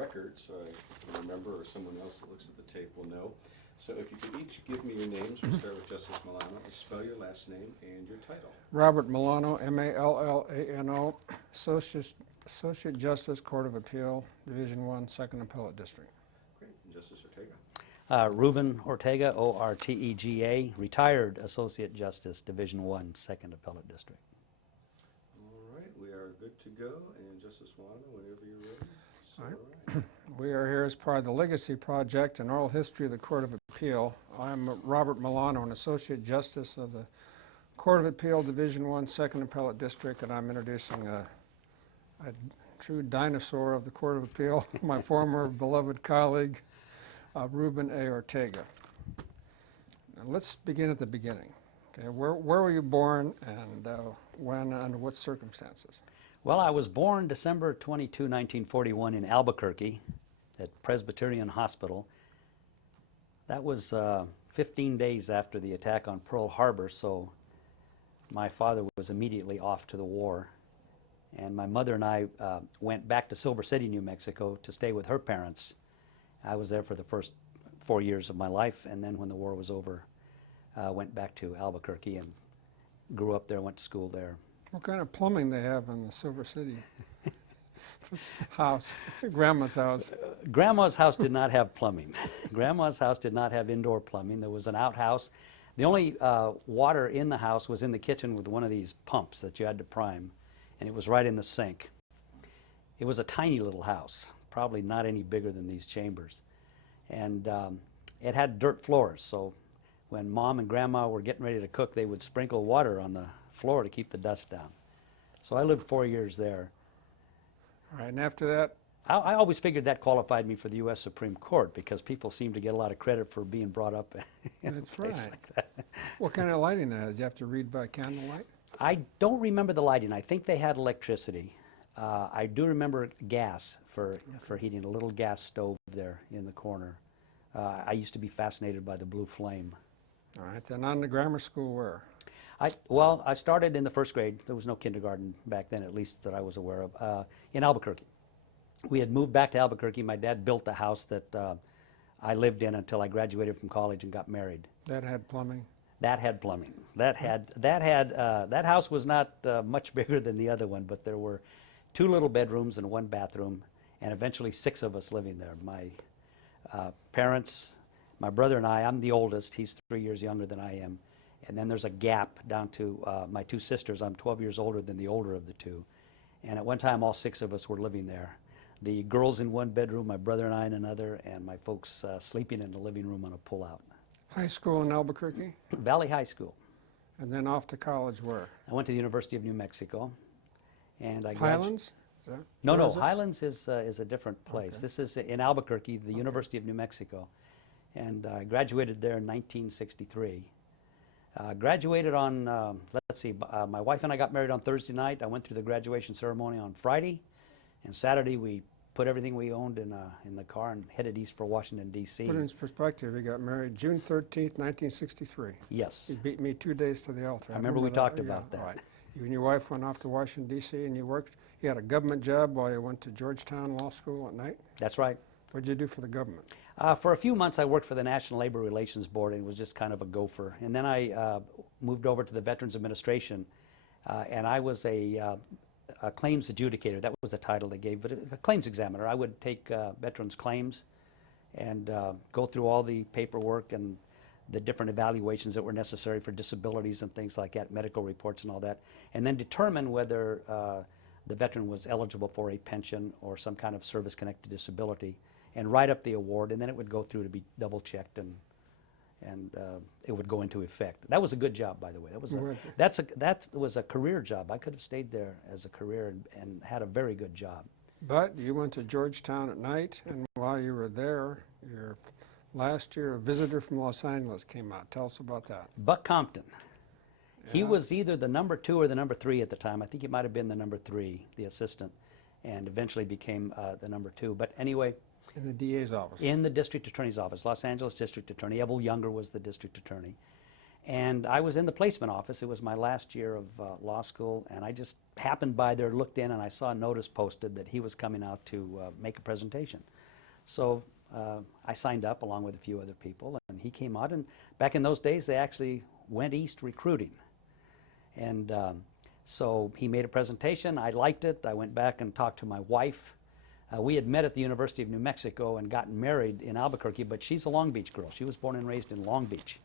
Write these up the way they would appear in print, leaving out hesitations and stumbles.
record, so I can remember, or someone else that looks at the tape will know. So if you could each give me your names, we'll start with Justice Milano, and spell your last name and your title. Robert Milano, M-A-L-L-A-N-O, Associate Justice, Court of Appeal, Division I, 2nd Appellate District. Great. And Justice Ortega. Reuben Ortega, O-R-T-E-G-A, retired Associate Justice, Division I, 2nd Appellate District. All right, we are good to go. And Justice Milano, whenever you're ready. So, All right. all right. We are here as part of the Legacy Project and Oral History of the Court of Appeal. I'm Robert Milano, an Associate Justice of the Court of Appeal, Division I, 2nd Appellate District, and I'm introducing a true dinosaur of the Court of Appeal, my former beloved colleague, Reuben A. Ortega. Now, let's begin at the beginning. Okay, where were you born, and when, under what circumstances? Well, I was born December 22, 1941 in Albuquerque at Presbyterian Hospital. That was 15 days after the attack on Pearl Harbor, so my father was immediately off to the war. And my mother and I went back to Silver City, New Mexico to stay with her parents. I was there for the first 4 years of my life, and then when the war was over, went back to Albuquerque and grew up there, went to school there. What kind of plumbing they have in the Silver City house, Grandma's house? Grandma's house did not have plumbing. Grandma's house did not have indoor plumbing. There was an outhouse. The only water in the house was in the kitchen with one of these pumps that you had to prime, and it was right in the sink. It was a tiny little house, probably not any bigger than these chambers. And it had dirt floors, so when Mom and Grandma were getting ready to cook, they would sprinkle water on the floor to keep the dust down. So I lived 4 years there. All right, and after that? I always figured that qualified me for the U.S. Supreme Court because people seem to get a lot of credit for being brought up in That's a place right. like that. What kind of lighting there? Did you have to read by candlelight? I don't remember the lighting. I think they had electricity. I do remember gas for heating, a little gas stove there in the corner. I used to be fascinated by the blue flame. All right, then on to grammar school where? Well, I started in the first grade. There was no kindergarten back then, at least that I was aware of, in Albuquerque. We had moved back to Albuquerque. My dad built the house that I lived in until I graduated from college and got married. That had plumbing? That had plumbing. That house was not much bigger than the other one, but there were 2 little bedrooms and 1 bathroom, and eventually 6 of us living there. My parents, my brother and I'm the oldest. He's 3 years younger than I am. And then there's a gap down to my 2 sisters. I'm 12 years older than the older of the 2. And at one time, all 6 of us were living there. The girls in 1 bedroom, my brother and I in another, and my folks sleeping in the living room on a pull-out. High school in Albuquerque? Valley High School. And then off to college where? I went to the University of New Mexico. And I Highlands? Is that, No, where no, is it? Highlands is a different place. Okay. This is in Albuquerque, the University of New Mexico. And I graduated there in 1963. Graduated on, let's see, my wife and I got married on Thursday night. I went through the graduation ceremony on Friday, and Saturday we put everything we owned in the car and headed east for Washington, D.C. Put it in perspective, you got married June 13th, 1963. Yes. You beat me 2 days to the altar. I remember we talked about that. Right. You and your wife went off to Washington, D.C. and you worked. You had a government job while you went to Georgetown Law School at night? That's right. What did you do for the government? For a few months, I worked for the National Labor Relations Board, and it was just kind of a gopher. And then I moved over to the Veterans Administration, and I was a claims adjudicator. That was the title they gave, but a claims examiner. I would take veterans' claims and go through all the paperwork and the different evaluations that were necessary for disabilities and things like that, medical reports and all that, and then determine whether the veteran was eligible for a pension or some kind of service-connected disability, and write up the award, and then it would go through to be double-checked, and it would go into effect. That was a good job, by the way. That was a career job. I could have stayed there as a career and had a very good job. But you went to Georgetown at night, and while you were there, your last year, a visitor from Los Angeles came out. Tell us about that. Buck Compton. He Yeah. was either the number 2 or the number 3 at the time. I think he might have been the number 3, the assistant, and eventually became the number 2. But anyway, In the DA's office. in the district attorney's office, Los Angeles district attorney. Evel Younger was the district attorney. And I was in the placement office. It was my last year of law school, and I just happened by there, looked in, and I saw a notice posted that he was coming out to make a presentation. So I signed up along with a few other people, and he came out. And back in those days, they actually went east recruiting. And so he made a presentation. I liked it. I went back and talked to my wife. We had met at the University of New Mexico and gotten married in Albuquerque, but she's a Long Beach girl. She was born and raised in Long Beach.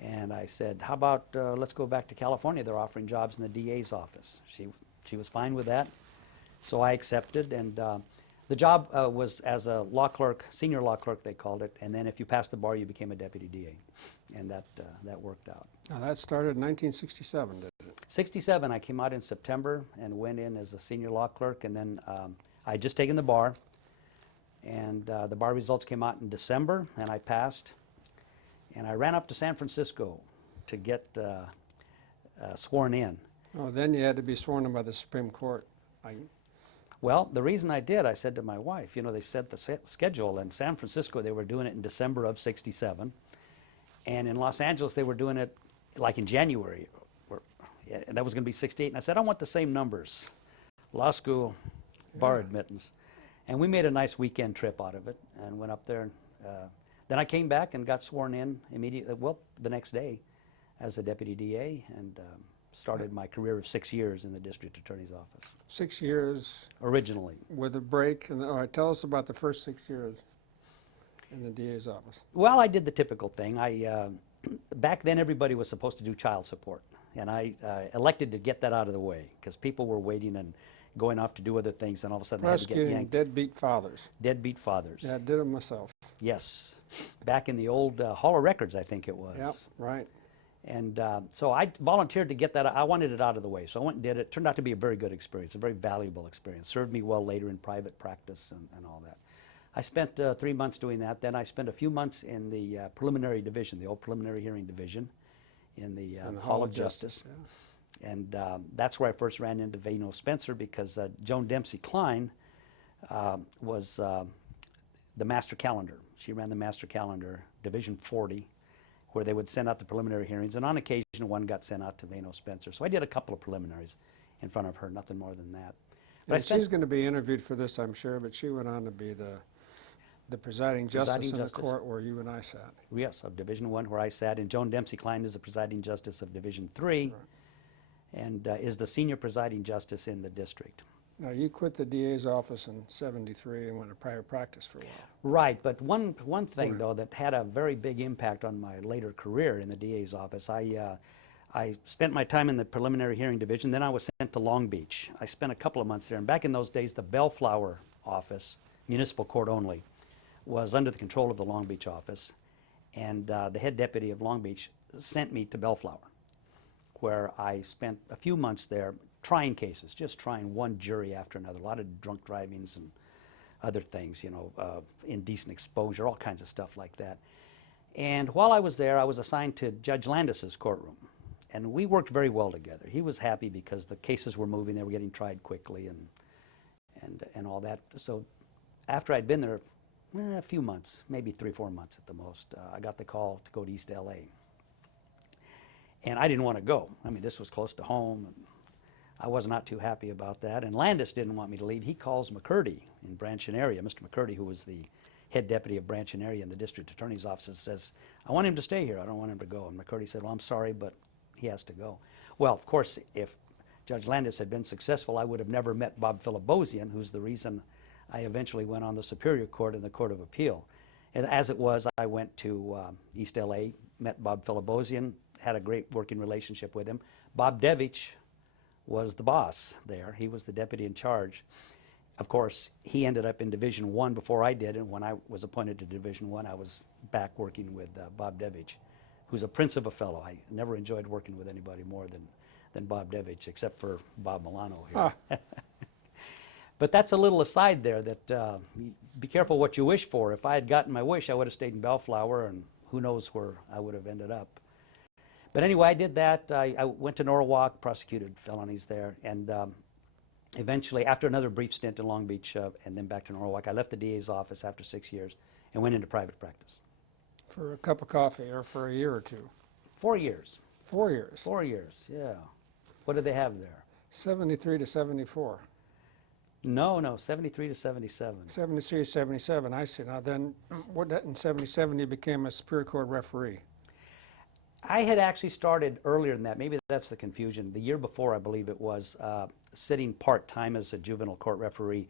And I said, how about let's go back to California? They're offering jobs in the DA's office. She was fine with that. So I accepted, and the job was as a law clerk, senior law clerk they called it, and then if you passed the bar, you became a deputy DA. And that worked out. Now that started in 1967, didn't it? 67, I came out in September and went in as a senior law clerk, and then I had just taken the bar, and the bar results came out in December, and I passed. And I ran up to San Francisco to get sworn in. Oh, then you had to be sworn in by the Supreme Court. Well, the reason I did, I said to my wife, you know, they set the schedule. In San Francisco, they were doing it in December of 67. And in Los Angeles, they were doing it like in January. And that was going to be 68. And I said, I want the same numbers. Law school, bar admittance. And we made a nice weekend trip out of it and went up there. And, then I came back and got sworn in immediately, well, the next day as a deputy DA, and started my career of 6 years in the district attorney's office. 6 years Originally. with a break. And all right, tell us about the first 6 years in the DA's office. Well, I did the typical thing. Back then everybody was supposed to do child support, and I elected to get that out of the way because people were waiting and going off to do other things, and all of a sudden they had to get Prosecuting yanked. deadbeat fathers. Deadbeat fathers. Yeah, I did them myself. Yes. Back in the old Hall of Records, I think it was. Yep, right. And so I volunteered to get that. I wanted it out of the way, so I went and did it. Turned out to be a very good experience, a very valuable experience. Served me well later in private practice and all that. I spent 3 months doing that. Then I spent a few months in the preliminary division, the old preliminary hearing division, in the Hall of Justice. Yeah. And that's where I first ran into Vano Spencer, because Joan Dempsey Klein was the master calendar. She ran the master calendar, Division 40, where they would send out the preliminary hearings, and on occasion one got sent out to Vano Spencer. So I did a couple of preliminaries in front of her, nothing more than that. But And she's going to be interviewed for this, I'm sure, but she went on to be the presiding justice in the court where you and I sat. Yes, of Division 1 where I sat, and Joan Dempsey Klein is the presiding justice of Division 3, and is the senior presiding justice in the district. Now, you quit the DA's office in '73 and went to private practice for a while. Right, but one thing, though, that had a very big impact on my later career in the DA's office, I spent my time in the preliminary hearing division, then I was sent to Long Beach. I spent a couple of months there, and back in those days, the Bellflower office, municipal court only, was under the control of the Long Beach office, and the head deputy of Long Beach sent me to Bellflower, where I spent a few months there trying cases, just trying one jury after another, a lot of drunk drivings and other things, you know, indecent exposure, all kinds of stuff like that. And while I was there, I was assigned to Judge Landis's courtroom, and we worked very well together. He was happy because the cases were moving, they were getting tried quickly and all that. So after I'd been there a few months, maybe 3 or 4 months at the most, I got the call to go to East LA. And I didn't want to go. I mean, this was close to home, and I was not too happy about that. And Landis didn't want me to leave. He calls McCurdy in Branch and Area, Mr. McCurdy, who was the head deputy of Branch and Area in the district attorney's office, and says, I want him to stay here. I don't want him to go. And McCurdy said, well, I'm sorry, but he has to go. Well, of course, if Judge Landis had been successful, I would have never met Bob Philibosian, who's the reason I eventually went on the Superior Court and the Court of Appeal. And as it was, I went to East LA, met Bob Philibosian, had a great working relationship with him. Bob Devich was the boss there. He was the deputy in charge. Of course, he ended up in Division 1 before I did, and when I was appointed to Division 1, I was back working with Bob Devich, who's a prince of a fellow. I never enjoyed working with anybody more than Bob Devich, except for Bob Milano here. Ah. But that's a little aside there, that be careful what you wish for. If I had gotten my wish, I would have stayed in Bellflower, and who knows where I would have ended up. But anyway, I did that. I went to Norwalk, prosecuted felonies there, and eventually, after another brief stint in Long Beach and then back to Norwalk, I left the DA's office after 6 years and went into private practice. For a cup of coffee or for a year or two? 4 years. 4 years. 4 years, yeah. What did they have there? 73 to 74. No, 73 to 77. 73 to 77, I see. Now then, in 77 you became a Superior Court referee. I had actually started earlier than that. Maybe that's the confusion. The year before, I believe it was, sitting part-time as a juvenile court referee.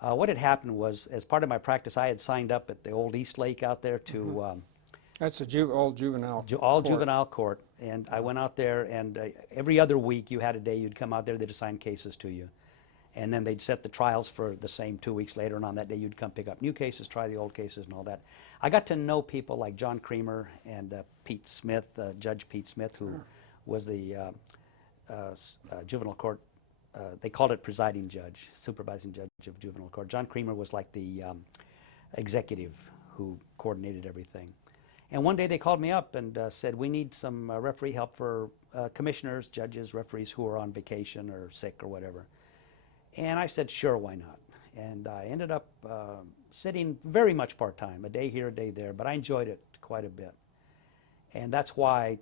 What had happened was, as part of my practice, I had signed up at the old East Lake out there to That's a all juvenile all court. juvenile court, and I went out there, and every other week you had a day you'd come out there, they'd assign cases to you, and then they'd set the trials for the same 2 weeks later, and on that day you'd come pick up new cases, try the old cases and all that. I got to know people like John Creamer and Pete Smith, Judge Pete Smith, who was the juvenile court, they called it presiding judge, supervising judge of juvenile court. John Creamer was like the executive who coordinated everything. And one day they called me up and said, we need some referee help for commissioners, judges, referees who are on vacation or sick or whatever. And I said, sure, why not? And I ended up sitting very much part-time, a day here, a day there, but I enjoyed it quite a bit. And that's why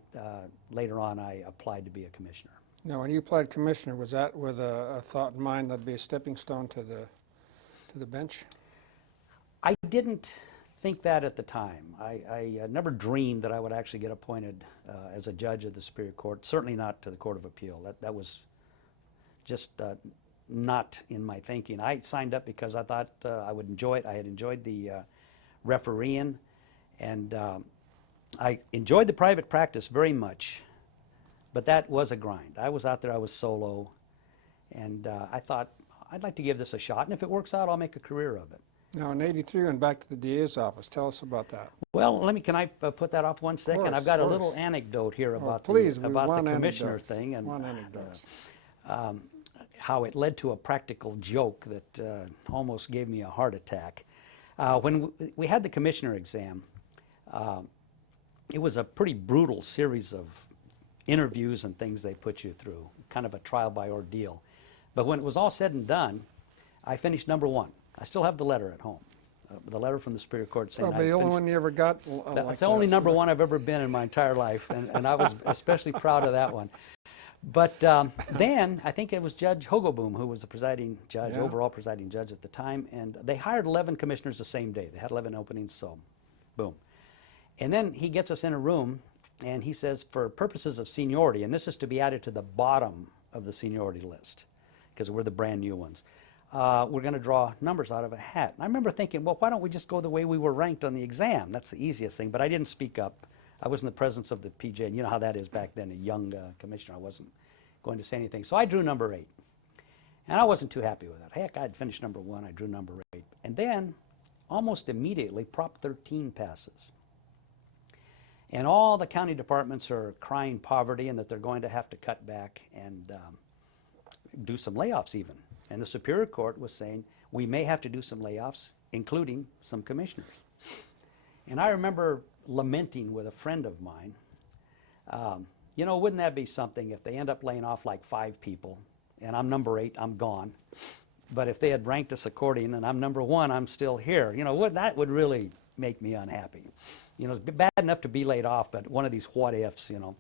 later on I applied to be a commissioner. Now, when you applied commissioner, was that with a thought in mind that'd be a stepping stone to the bench? I didn't think that at the time. I never dreamed that I would actually get appointed as a judge of the Superior Court, certainly not to the Court of Appeal. That was just not in my thinking. I signed up because I thought I would enjoy it. I had enjoyed the refereeing, and I enjoyed the private practice very much, but that was a grind. I was out there, I was solo, and I thought, I'd like to give this a shot, and if it works out, I'll make a career of it. Now, in '83, you went back to the DA's office. Tell us about that. Well, can I put that off one second? course, I've got of a course. little anecdote here about please, the, we about want the commissioner anecdotes. thing, and One anecdote. how it led to a practical joke that almost gave me a heart attack. When we had the commissioner exam, it was a pretty brutal series of interviews and things they put you through, kind of a trial by ordeal. But when it was all said and done, I finished number 1. I still have the letter at home, the letter from the Superior Court saying Probably the only finished. one you ever got. That's the only number 1 I've ever been in my entire life, and I was especially proud of that one. But then, I think it was Judge Hogoboom who was the presiding judge, Yeah. overall presiding judge at the time, and they hired 11 commissioners the same day. They had 11 openings, so boom. And then he gets us in a room, and he says, for purposes of seniority, and this is to be added to the bottom of the seniority list, because we're the brand new ones, we're going to draw numbers out of a hat. And I remember thinking, well, why don't we just go the way we were ranked on the exam? That's the easiest thing. But I didn't speak up. I was in the presence of the PJ, and you know how that is back then, a young commissioner. I wasn't going to say anything. So I drew number 8. And I wasn't too happy with that. Heck, I'd finished number 1. I drew number 8. And then, almost immediately, Prop 13 passes. And all the county departments are crying poverty and that they're going to have to cut back and do some layoffs even. And the Superior Court was saying, we may have to do some layoffs, including some commissioners. And I remember lamenting with a friend of mine, you know, wouldn't that be something if they end up laying off like 5 people, and I'm number 8, I'm gone. But if they had ranked us according, and I'm number 1, I'm still here. You know, that would really make me unhappy. You know, it's bad enough to be laid off, but one of these what ifs, you know.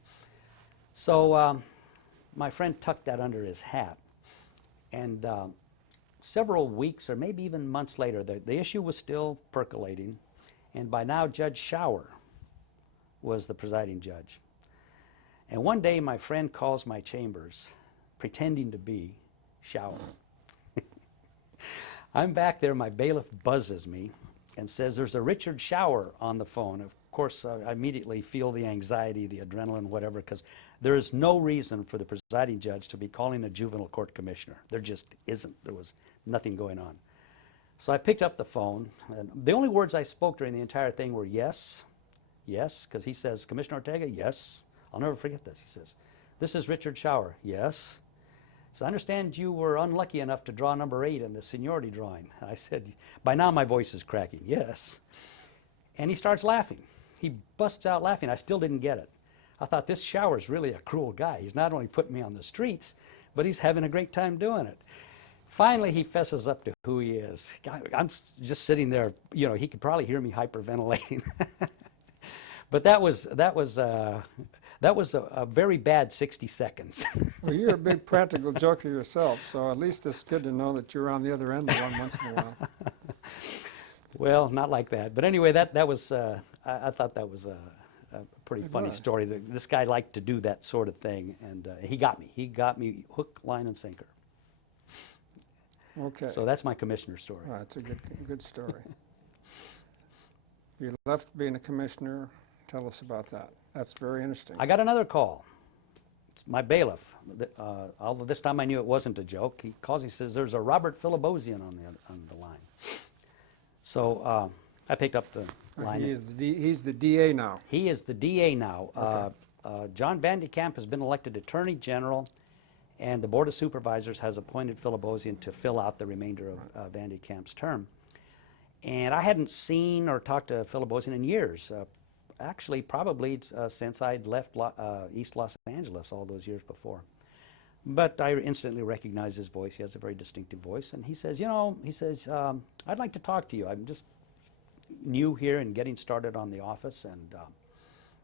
So my friend tucked that under his hat. And several weeks or maybe even months later, the issue was still percolating. And by now, Judge Shower was the presiding judge. And one day, my friend calls my chambers, pretending to be Shower. I'm back there, my bailiff buzzes me and says, there's a Richard Shower on the phone. Of course, I immediately feel the anxiety, the adrenaline, whatever, because there is no reason for the presiding judge to be calling a juvenile court commissioner. There just isn't. There was nothing going on. So I picked up the phone, and the only words I spoke during the entire thing were yes, yes, because he says, Commissioner Ortega, yes. I'll never forget this. He says, this is Richard Shower, yes. So I understand you were unlucky enough to draw number 8 in the seniority drawing. I said, by now my voice is cracking, yes. And he starts laughing. He busts out laughing. I still didn't get it. I thought, this Shower's really a cruel guy. He's not only putting me on the streets, but he's having a great time doing it. Finally, he fesses up to who he is. I'm just sitting there, you know, he could probably hear me hyperventilating. But that was That was a very bad 60 seconds. Well, you're a big practical joker yourself, so at least it's good to know that you're on the other end of one once in a while. Well, not like that. But anyway, that was, I thought that was a pretty It funny was. story. This guy liked to do that sort of thing, and he got me. He got me hook, line, and sinker. Okay. So that's my commissioner story. Well, that's a good story. You left being a commissioner. Tell us about that. That's very interesting. I got another call. It's my bailiff. Although this time I knew it wasn't a joke. He calls. He says, "There's a Robert Philibosian on the line." So I picked up the line. He's the DA now. He is the DA now. Okay. John Van de Kamp has been elected Attorney General, and the Board of Supervisors has appointed Philibosian to fill out the remainder of Van de Kamp's term. And I hadn't seen or talked to Philibosian in years. Actually, probably since I'd left East Los Angeles all those years before. But I instantly recognized his voice. He has a very distinctive voice. And he says, I'd like to talk to you. I'm just new here and getting started on the office, and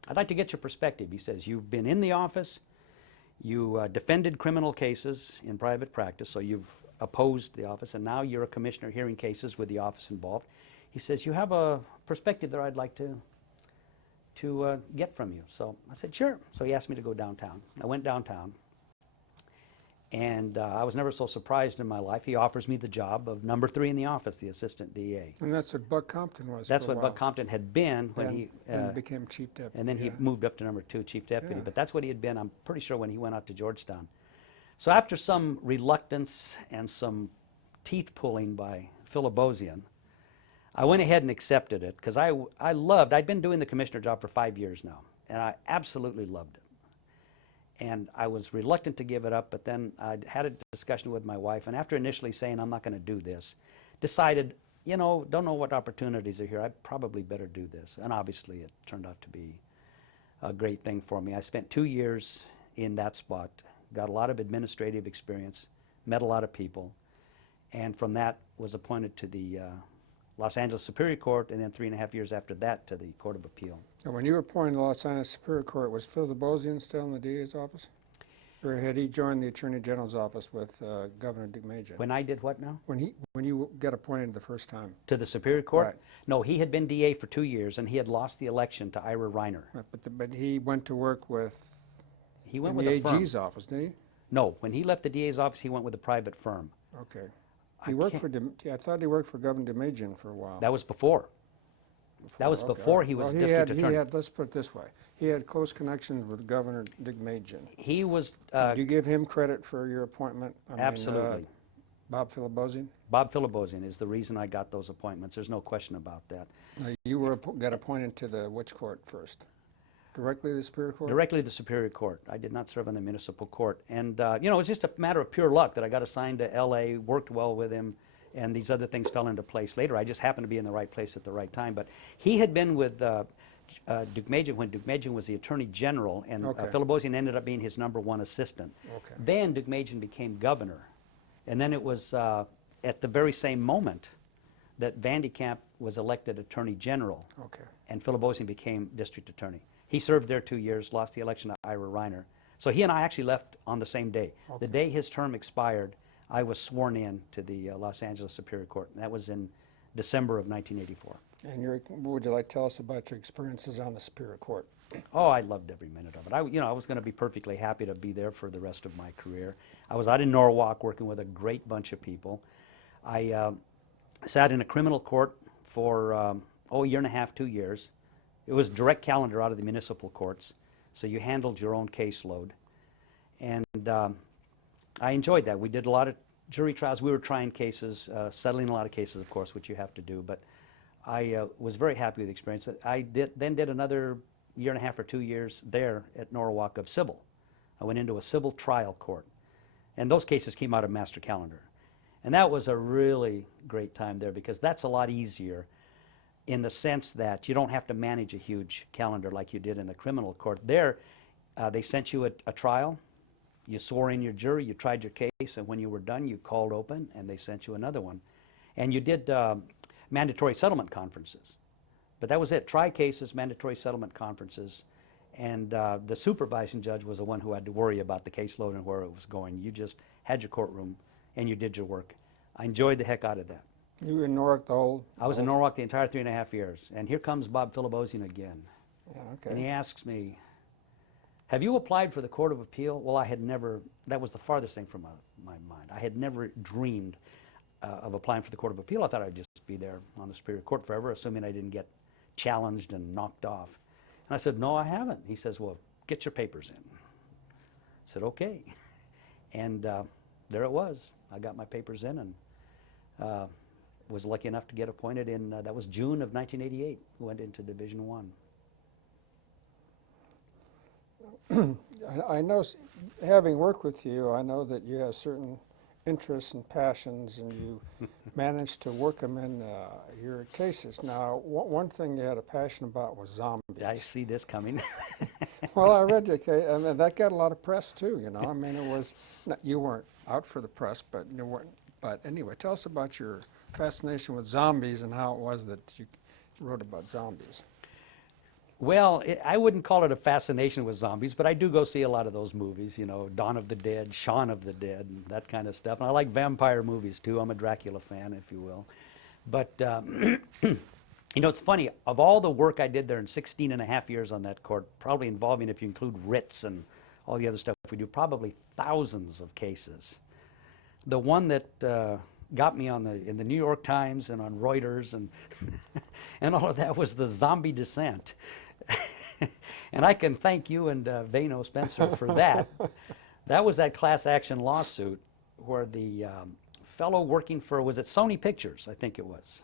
I'd like to get your perspective. He says, you've been in the office, you defended criminal cases in private practice, so you've opposed the office, and now you're a commissioner hearing cases with the office involved. He says, you have a perspective there I'd like to get from you. So I said, sure. So he asked me to go downtown. I went downtown, and I was never so surprised in my life. He offers me the job of number 3 in the office, the assistant DA. And that's what Buck Compton was. That's for a what while. Buck Compton had been when he then became chief deputy. and then he yeah. moved up to number 2, chief deputy. Yeah. But that's what he had been, I'm pretty sure, when he went out to Georgetown. So after some reluctance and some teeth pulling by Philibosian, I went ahead and accepted it because I'd been doing the commissioner job for 5 years now, and I absolutely loved it. And I was reluctant to give it up, but then I had a discussion with my wife, and after initially saying I'm not going to do this, decided, don't know what opportunities are here, I probably better do this. And obviously it turned out to be a great thing for me. I spent 2 years in that spot, got a lot of administrative experience, met a lot of people, and from that was appointed to the Los Angeles Superior Court, and then 3.5 years after that to the Court of Appeal. And when you were appointed to the Los Angeles Superior Court, was Philibosian still in the DA's office? Or had he joined the Attorney General's office with Governor DeMajan? When I did what now? When you got appointed the first time? To the Superior Court? Right. No, he had been DA for 2 years, and he had lost the election to Ira Reiner. Right, but he went to work with He went in with the a firm. AG's office, did he? No, when he left the DA's office, he went with a private firm. Okay. I He worked can't- for, I thought he worked for Governor DeMajan for a while. That was before. That was Okay, before all he was right. Well, district attorney. Let's put it this way. He had close connections with Governor DeMajan. He was, Do you give him credit for your appointment? absolutely. Bob Philibosian? Bob Philibosian is the reason I got those appointments. There's no question about that. You got appointed to the which court first? Directly to the Superior Court? Directly to the Superior Court. I did not serve on the municipal court. And, it was just a matter of pure luck that I got assigned to LA, worked well with him, and these other things fell into place later. I just happened to be in the right place at the right time. But he had been with DeMajan when DeMajan was the Attorney General, and Okay. Philibosian ended up being his number 1 assistant. Okay. Then DeMajan became governor. And then it was at the very same moment that Van de Kamp was elected Attorney General, Okay. and Philibosian became district attorney. He served there 2 years, lost the election to Ira Reiner. So he and I actually left on the same day. Okay. The day his term expired, I was sworn in to the Los Angeles Superior Court, and that was in December of 1984. And what would you like to tell us about your experiences on the Superior Court? Oh, I loved every minute of it. I was going to be perfectly happy to be there for the rest of my career. I was out in Norwalk working with a great bunch of people. I sat in a criminal court for, a year and a half, 2 years. It was direct calendar out of the municipal courts, so you handled your own caseload. And I enjoyed that. We did a lot of jury trials. We were trying cases, settling a lot of cases, of course, which you have to do. But I was very happy with the experience. I then did another year and a half or 2 years there at Norwalk of civil. I went into a civil trial court. And those cases came out of master calendar. And that was a really great time there because that's a lot easier in the sense that you don't have to manage a huge calendar like you did in the criminal court. There, they sent you a trial, you swore in your jury, you tried your case, and when you were done, you called open, and they sent you another one. And you did mandatory settlement conferences. But that was it, try cases, mandatory settlement conferences, And the supervising judge was the one who had to worry about the caseload and where it was going. You just had your courtroom and you did your work. I enjoyed the heck out of that. You were in Norwalk the whole? I was in Norwalk the entire 3.5 years. And here comes Bob Filibosian again. Yeah, And he okay. asks me, have you applied for the Court of Appeal? Well, I had never, that was the farthest thing from my mind. I had never dreamed of applying for the Court of Appeal. I thought I'd just be there on the Superior Court forever, assuming I didn't get challenged and knocked off. And I said, no, I haven't. He says, well, get your papers in. I said, okay. And there it was. I got my papers in and was lucky enough to get appointed in, that was June of 1988, went into Division I. I know, having worked with you, I know that you have certain interests and passions, and you managed to work them in your cases. Now, one thing you had a passion about was zombies. I see this coming. Well, I read your case, I mean, that got a lot of press too, you know. I mean, it was, you weren't out for the press, but you weren't. But anyway, tell us about your fascination with zombies and how it was that you wrote about zombies. Well, I wouldn't call it a fascination with zombies, but I do go see a lot of those movies, you know, Dawn of the Dead, Shaun of the Dead, and that kind of stuff. And I like vampire movies too. I'm a Dracula fan, if you will. But, you know, it's funny, of all the work I did there in 16.5 years on that court, probably involving, if you include writs and all the other stuff we do, probably thousands of cases. The one that got me in the New York Times and on Reuters and, and all of that was the zombie descent. And I can thank you and Vano Spencer for that. That was that class action lawsuit where the fellow working for, was it Sony Pictures, I think it was.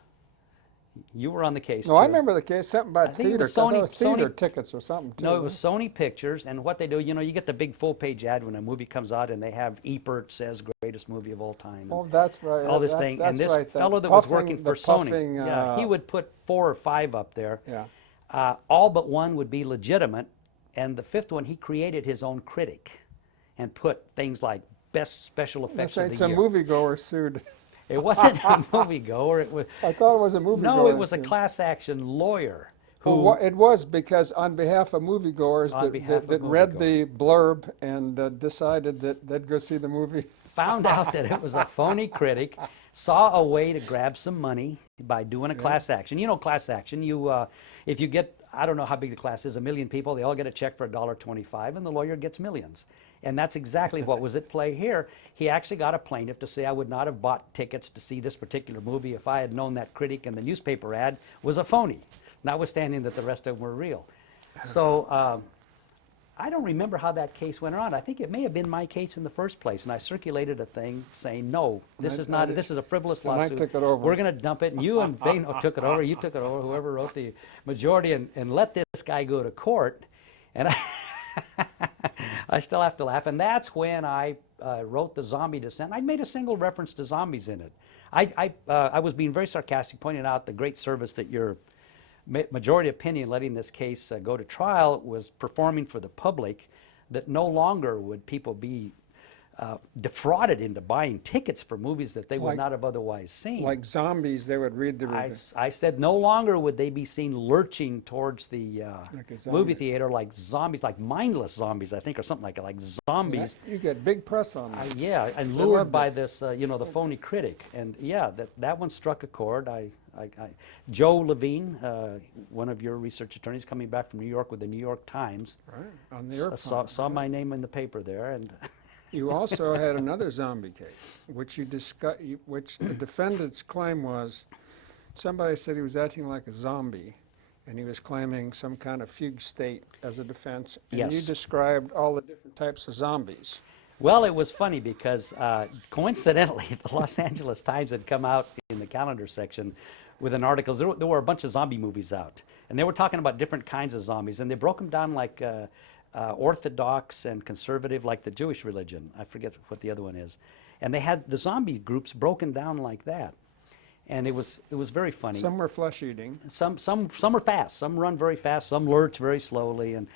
You were on the case No, too. I remember the case, something about I think it theater, was Sony- theater Sony- tickets or something too. No, it was Sony Pictures, and what they do, you know, you get the big full-page ad when a movie comes out, and they have Ebert says greatest movie of all time. Oh, that's right. All this that's, thing, that's and this right, fellow that puffing, was working the for Sony, puffing, yeah, he would put 4 or 5 up there. Yeah. All but one would be legitimate, and the 5th one, he created his own critic and put things like best special effects That's of right, the some year. moviegoer sued. It wasn't a moviegoer. It was I thought it was a moviegoer. no, it was a sued. class action lawyer who Well, it was because on behalf of moviegoers On that, behalf that of read the blurb and decided that they'd go see the movie. found out that it was a phony critic, saw a way to grab some money by doing a class action. You know, class action, you, if you get, I don't know how big the class is, 1 million people, they all get a check for $1.25, and the lawyer gets millions. And that's exactly what was at play here. He actually got a plaintiff to say, I would not have bought tickets to see this particular movie if I had known that critic in the newspaper ad was a phony, notwithstanding that the rest of them were real. So I don't remember how that case went around. I think it may have been my case in the first place, and I circulated a thing saying, no, this is not, this is a frivolous And I lawsuit. took it over. We're going to dump it, and you and Vano took it over, you took it over, whoever wrote the majority, and let this guy go to court. And I still have to laugh, and that's when I wrote the zombie descent. I made a single reference to zombies in it. I was being very sarcastic, pointing out the great service that your majority opinion letting this case go to trial was performing for the public, that no longer would people be defrauded into buying tickets for movies that they would Like- not have otherwise seen. Like zombies, they would read the I, review. I said no longer would they be seen lurching towards the Like a zombie. movie theater like zombies, like mindless zombies, I think, or something like it, like zombies. You get big press on that. Yeah, and They lured loved by it. this, you know, the phony critic. And yeah, that one struck a chord. Joe Levine, one of your research attorneys coming back from New York with the New York Times, Right, on the airplane. saw my name in the paper there, and You also had another zombie case, which which the defendant's claim was somebody said he was acting like a zombie, and he was claiming some kind of fugue state as a defense. And you Yes. described all the different types of zombies. well, it was funny because coincidentally, the Los Angeles Times had come out in the calendar section with an article. There were a bunch of zombie movies out, and they were talking about different kinds of zombies, and they broke them down like Orthodox and conservative, like the Jewish religion. I forget what the other one is. And they had the zombie groups broken down like that. And it was very funny. Some were flesh-eating. Some are fast. Some run very fast. Some lurch very slowly. And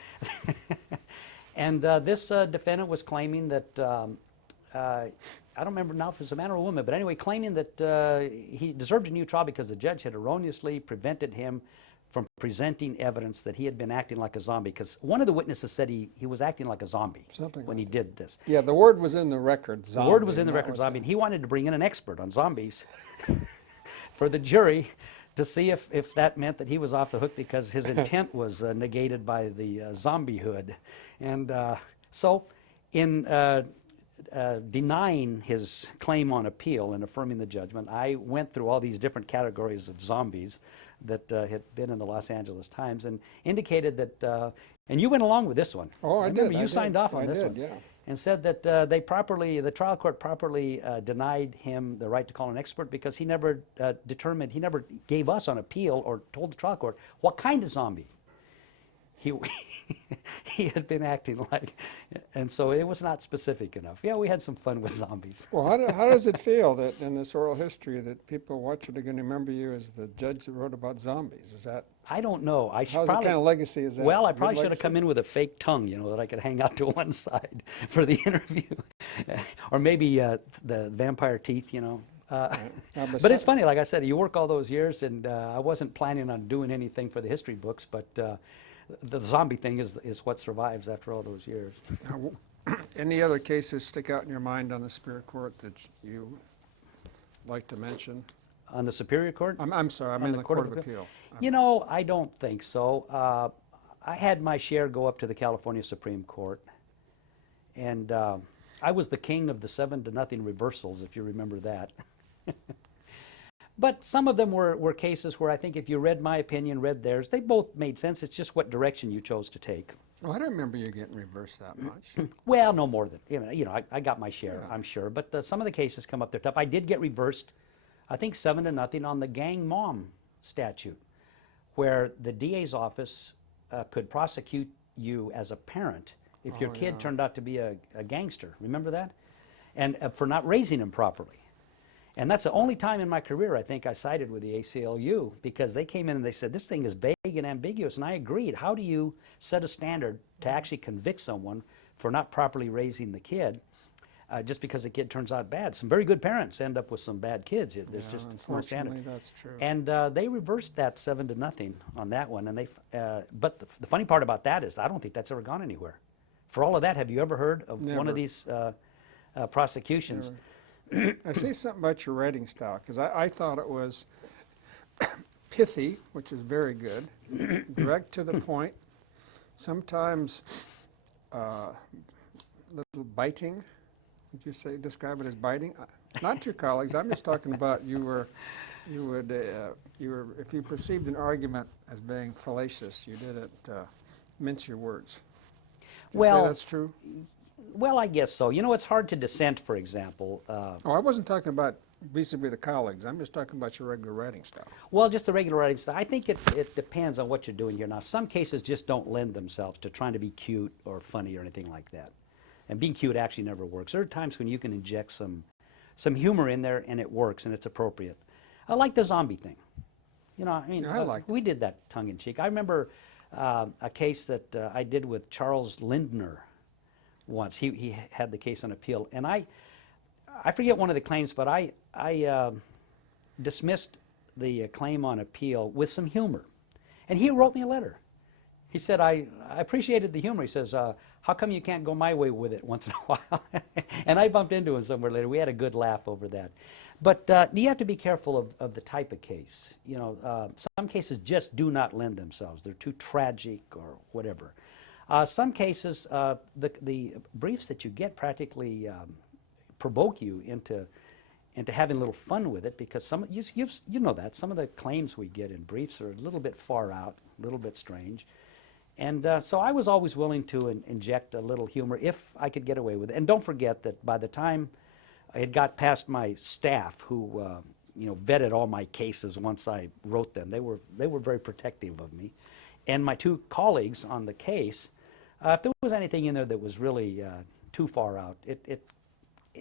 and this defendant was claiming that I don't remember now if it was a man or a woman, but anyway, claiming that he deserved a new trial because the judge had erroneously prevented him from presenting evidence that he had been acting like a zombie, because one of the witnesses said he was acting like a zombie Something when like he did this. Yeah, the word was in the record, The zombie. word was in the and that record, was zombie, it. and he wanted to bring in an expert on zombies for the jury to see if that meant that he was off the hook because his intent was negated by the zombiehood. And so in denying his claim on appeal and affirming the judgment, I went through all these different categories of zombies that had been in the Los Angeles Times and indicated that, and you went along with this one. Oh, I remember did. you I signed did. off on I this did, one. yeah. And said that the trial court properly denied him the right to call an expert because he never determined, he never gave us on appeal or told the trial court what kind of zombie he had been acting like. And so it was not specific enough. Yeah, we had some fun with zombies. Well, how does it feel that in this oral history that people watch it are going to remember you as the judge that wrote about zombies? Is that, I don't know. I should what probably, kind of legacy is that? well, I Good probably should have legacy? come in with a fake tongue, that I could hang out to one side for the interview. Or maybe the vampire teeth, But it's funny, like I said, you work all those years, and I wasn't planning on doing anything for the history books, but the zombie thing is what survives after all those years. Any other cases stick out in your mind on the Superior Court that you like to mention? On the Superior Court? I'm sorry, I'm in the Court of Appeal. I don't think so. I had my share go up to the California Supreme Court, and I was the king of the 7-0 reversals, if you remember that. But some of them were cases where I think if you read my opinion, read theirs, they both made sense. It's just what direction you chose to take. Well, I don't remember you getting reversed that much. Well, no more than, I got my share, Yeah. I'm sure. But some of the cases come up, they're tough. I did get reversed, I think 7-0 on the gang mom statute, where the DA's office could prosecute you as a parent if your kid turned out to be a gangster. Remember that? And for not raising him properly. And that's the only time in my career I think I sided with the ACLU, because they came in and they said, this thing is vague and ambiguous, and I agreed. How do you set a standard to actually convict someone for not properly raising the kid just because the kid turns out bad? Some very good parents end up with some bad kids. There's just it's no standard. Unfortunately, that's true. And they reversed that 7-0 on that one. And but the funny part about that is I don't think that's ever gone anywhere. For all of that, have you ever heard of one Never. of these prosecutions? I say something about your writing style, because I thought it was pithy, which is very good, direct to the point, sometimes little biting. Would you say, describe it as biting? Not your colleagues, I'm just talking about you were, if you perceived an argument as being fallacious, you didn't mince your words. Would you say that's true? Well, I guess so. It's hard to dissent, for example. Oh, I wasn't talking about vis-a-vis the colleagues. I'm just talking about your regular writing style. Well, just the regular writing style. I think it depends on what you're doing here. Now, some cases just don't lend themselves to trying to be cute or funny or anything like that. And being cute actually never works. There are times when you can inject some humor in there and it works and it's appropriate. I like the zombie thing. I liked we did that tongue-in-cheek. I remember a case that I did with Charles Lindner once. He had the case on appeal, and I forget one of the claims, but I dismissed the claim on appeal with some humor, and he wrote me a letter. He said, I appreciated the humor. He says, how come you can't go my way with it once in a while? And I bumped into him somewhere later. We had a good laugh over that. But you have to be careful of the type of case. Some cases just do not lend themselves. They're too tragic or whatever. Some cases, the briefs that you get practically provoke you into having a little fun with it, because you know that some of the claims we get in briefs are a little bit far out, a little bit strange. And so I was always willing to inject a little humor if I could get away with it. And don't forget that by the time I had got past my staff, who vetted all my cases once I wrote them, they were very protective of me, and my two colleagues on the case, if there was anything in there that was really too far out, it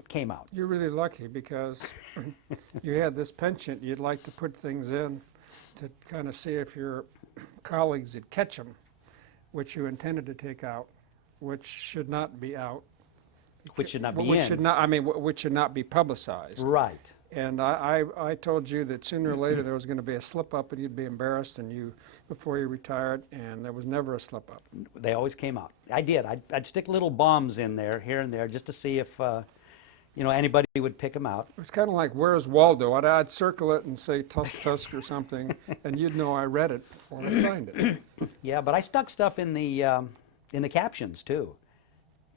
came out. You're really lucky, because you had this penchant. You'd like to put things in to kind of see if your colleagues would catch them, which you intended to take out, which should not be out. Which should not be which in. Should not, which should not be publicized. Right. And I told you that sooner or later there was going to be a slip-up and you'd be embarrassed before you retired, and there was never a slip-up. They always came out. I did. I'd stick little bombs in there, here and there, just to see if anybody would pick them out. It was kind of like, where's Waldo? I'd circle it and say tusk tusk or something, and you'd know I read it before I signed it. Yeah, but I stuck stuff in the captions too,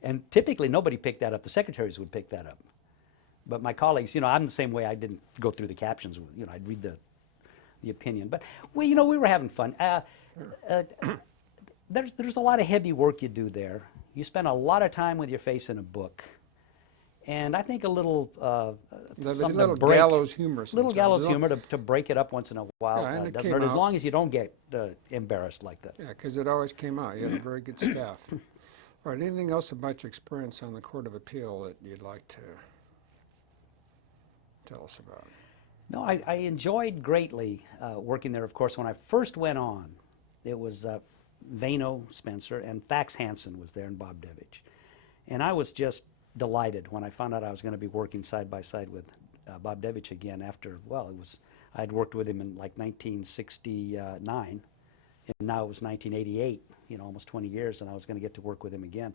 and typically nobody picked that up. The secretaries would pick that up, but my colleagues, I'm the same way. I didn't go through the captions. I'd read the opinion, but we were having fun. There's a lot of heavy work you do there. You spend a lot of time with your face in a book. And I think a little something little to break, gallows humor sometimes. little gallows humor to break it up once in a while. Yeah, and it doesn't came hurt, as out. long as you don't get embarrassed like that. Yeah, because it always came out. You had a very good staff. All right, anything else about your experience on the Court of Appeal that you'd like to tell us about? No, I enjoyed greatly working there. Of course, when I first went on, it was Vano Spencer and Thax Hansen was there and Bob Devich. And I was just delighted when I found out I was going to be working side by side with Bob Devich again after, I'd worked with him in like 1969, and now it was 1988, almost 20 years, and I was going to get to work with him again.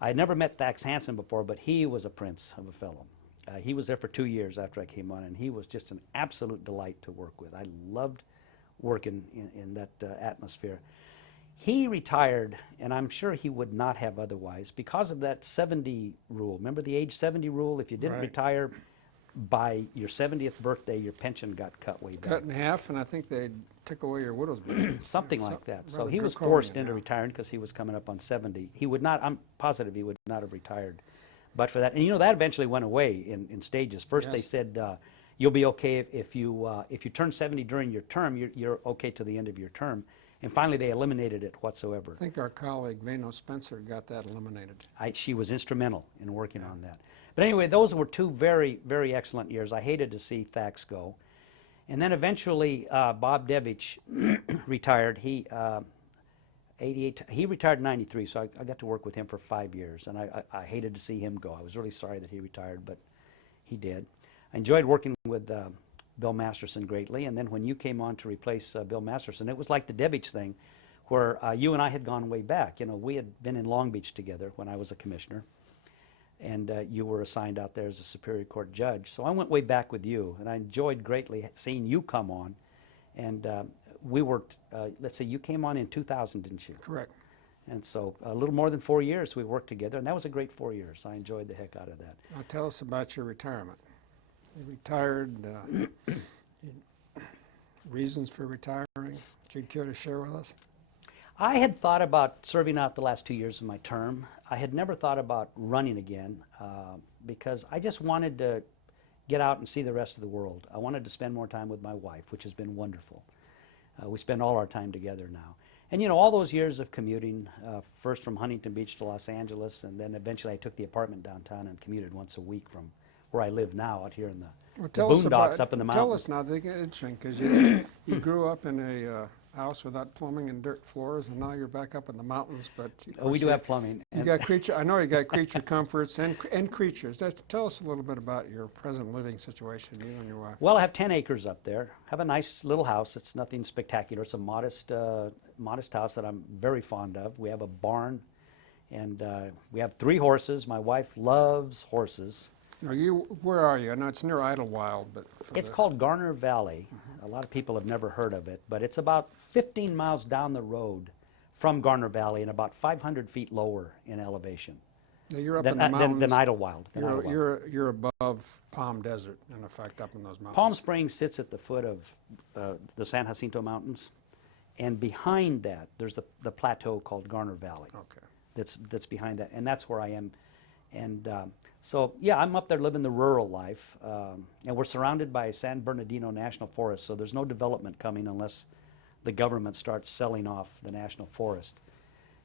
I had never met Thax Hansen before, but he was a prince of a fellow. He was there for 2 years after I came on, and he was just an absolute delight to work with. I loved working in that atmosphere. He retired, and I'm sure he would not have otherwise, because of that 70 rule. Remember the age 70 rule? If you didn't Right. retire by your 70th birthday, your pension got cut way back. Cut in half, and I think they took away your widow's benefits. Something like that. So rather he was draconian forced into now. retiring because he was coming up on 70. He would not, I'm positive he would not have retired but for that. And that eventually went away in stages. First they Yes. said, you'll be okay if you turn 70 during your term, you're okay to the end of your term. And finally they eliminated it whatsoever. I think our colleague Vano Spencer got that eliminated. She was instrumental in working on that. But anyway, those were 2 very, very excellent years. I hated to see Thax go. And then eventually Bob Devich retired. He 88. He retired in 93, so I got to work with him for 5 years, and I hated to see him go. I was really sorry that he retired, but he did. I enjoyed working with Bill Masterson greatly, and then when you came on to replace Bill Masterson, it was like the Devich thing, where you and I had gone way back. We had been in Long Beach together when I was a commissioner, and you were assigned out there as a Superior Court judge. So I went way back with you, and I enjoyed greatly seeing you come on. And we worked, let's see, you came on in 2000, didn't you? Correct. And so a little more than 4 years we worked together, and that was a great 4 years. I enjoyed the heck out of that. Now tell us about your retirement. You retired, reasons for retiring that you'd care to share with us? I had thought about serving out the last 2 years of my term. I had never thought about running again because I just wanted to get out and see the rest of the world. I wanted to spend more time with my wife, which has been wonderful. We spend all our time together now. And all those years of commuting, first from Huntington Beach to Los Angeles, and then eventually I took the apartment downtown and commuted once a week from where I live now out here in the boondocks up in the mountains. Tell us now, they get interesting, because you grew up in a house without plumbing and dirt floors, and now you're back up in the mountains. But of course We do have plumbing. You got creature. I know you got creature comforts and creatures. Tell us a little bit about your present living situation, you and your wife. Well, I have 10 acres up there. I have a nice little house. It's nothing spectacular. It's a modest house that I'm very fond of. We have a barn, and we have 3 horses. My wife loves horses. Now where are you? I know it's near Idlewild, but It's called Garner Valley. A lot of people have never heard of it, but it's about 15 miles down the road from Garner Valley and about 500 feet lower in elevation Now you're up than, in the mountains. than Idlewild. You're above Palm Desert, in effect, up in those mountains. Palm Springs sits at the foot of the San Jacinto Mountains, and behind that there's the plateau called Garner Valley. Okay. That's behind that, and that's where I am. And so, yeah, I'm up there living the rural life, and we're surrounded by San Bernardino National Forest, so there's no development coming unless the government starts selling off the national forest.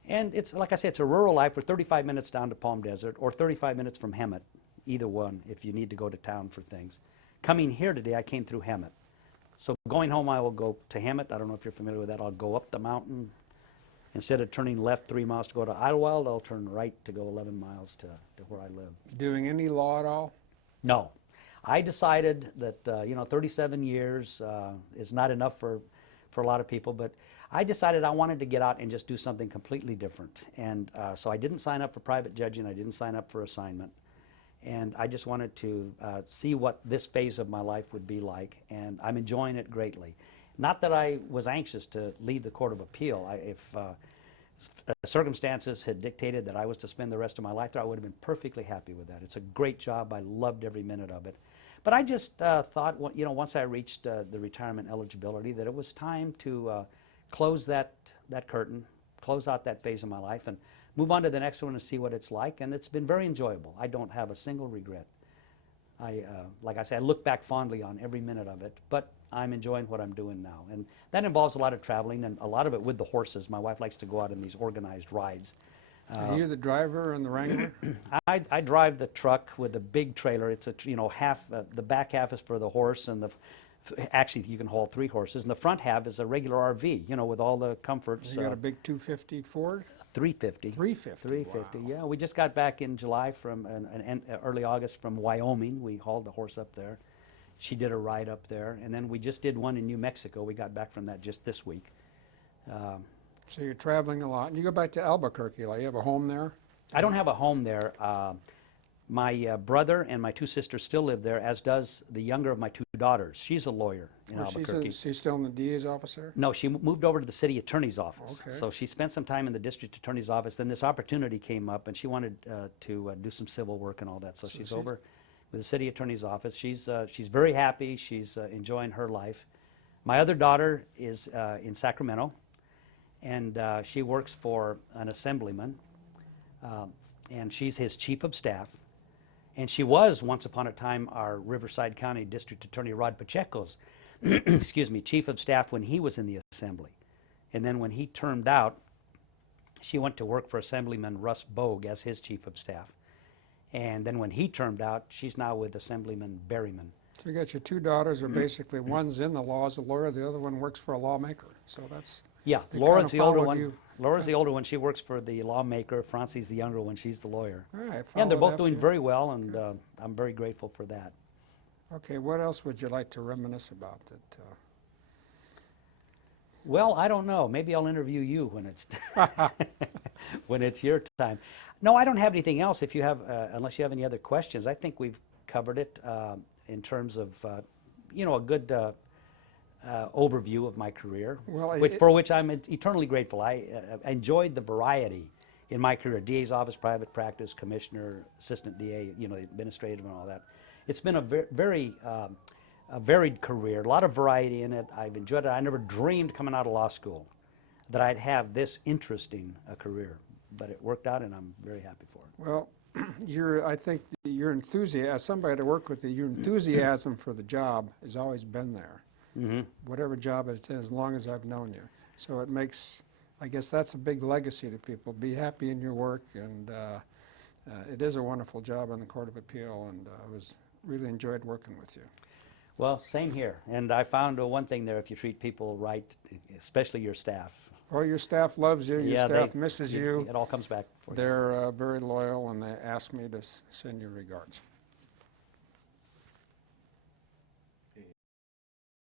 And it's, like I said, it's a rural life. We're 35 minutes down to Palm Desert, or 35 minutes from Hemet, either one, if you need to go to town for things. Coming here today, I came through Hemet. So going home, I will go to Hemet. I don't know if you're familiar with that. I'll go up the mountain. Instead of turning left 3 miles to go to Idlewild, I'll turn right to go 11 miles to where I live. Doing any law at all? No. I decided that, 37 years is not enough for a lot of people, but I decided I wanted to get out and just do something completely different. And so I didn't sign up for private judging, I didn't sign up for assignment. And I just wanted to see what this phase of my life would be like, and I'm enjoying it greatly. Not that I was anxious to leave the Court of Appeal. If circumstances had dictated that I was to spend the rest of my life there, I would have been perfectly happy with that. It's a great job. I loved every minute of it. But I just thought, once I reached the retirement eligibility, that it was time to close that curtain, close out that phase of my life, and move on to the next one and see what it's like. And it's been very enjoyable. I don't have a single regret. Like I said, I look back fondly on every minute of it, but I'm enjoying what I'm doing now. And that involves a lot of traveling, and a lot of it with the horses. My wife likes to go out on these organized rides. Are you the driver and the wrangler? I drive the truck with a big trailer. It's half, the back half is for the horse, and actually you can haul 3 horses, and the front half is a regular RV, with all the comforts. You got a big 250 Ford? 350. 350. 350. Wow. Yeah. We just got back in July from early August from Wyoming. We hauled the horse up there. She did a ride up there, and then we just did one in New Mexico. We got back from that just this week. So you're traveling a lot. And you go back to Albuquerque. Like, you have a home there? I don't have a home there. My brother and my 2 sisters still live there, as does the younger of my 2 daughters. She's a lawyer in Albuquerque. She's still in the DA's office there? No, she moved over to the city attorney's office. Okay. So she spent some time in the district attorney's office. Then this opportunity came up, and she wanted to do some civil work and all that. So she's over with the city attorney's office. She's very happy. She's enjoying her life. My other daughter is in Sacramento, and she works for an assemblyman, and she's his chief of staff. And she was, once upon a time, our Riverside County District Attorney Rod Pacheco's chief of staff when he was in the assembly. And then when he termed out, she went to work for Assemblyman Russ Bogue as his chief of staff. And then when he termed out, she's now with Assemblyman Berryman. So you got your 2 daughters are basically, one's in the law as a lawyer, the other one works for a lawmaker. So that's... Yeah, They Laura's kinda the older followed one. you. Laura's the older one. She works for the lawmaker. Francie's the younger one. She's the lawyer. All right. And they're followed both after doing you. very well, and I'm very grateful for that. Okay, what else would you like to reminisce about? Well, I don't know. Maybe I'll interview you when it's when it's your time. No, I don't have anything else. If you have, unless you have any other questions, I think we've covered it in terms of a good overview of my career, Well, for which I'm eternally grateful. I enjoyed the variety in my career: DA's office, private practice, commissioner, assistant DA, administrative, and all that. It's been a very a varied career, a lot of variety in it. I've enjoyed it. I never dreamed coming out of law school that I'd have this interesting a career, but it worked out, and I'm very happy for it. Well, I think your enthusiasm, as somebody to work with you, your enthusiasm for the job has always been there. Mm-hmm. Whatever job it is, as long as I've known you. So it makes, I guess that's a big legacy to people. Be happy in your work, and it is a wonderful job on the Court of Appeal, and I really enjoyed working with you. Well, same here. And I found one thing there: if you treat people right, especially your staff. Well, your staff loves you, your staff misses you. It all comes back for you. They're very loyal, and they asked me to send you regards.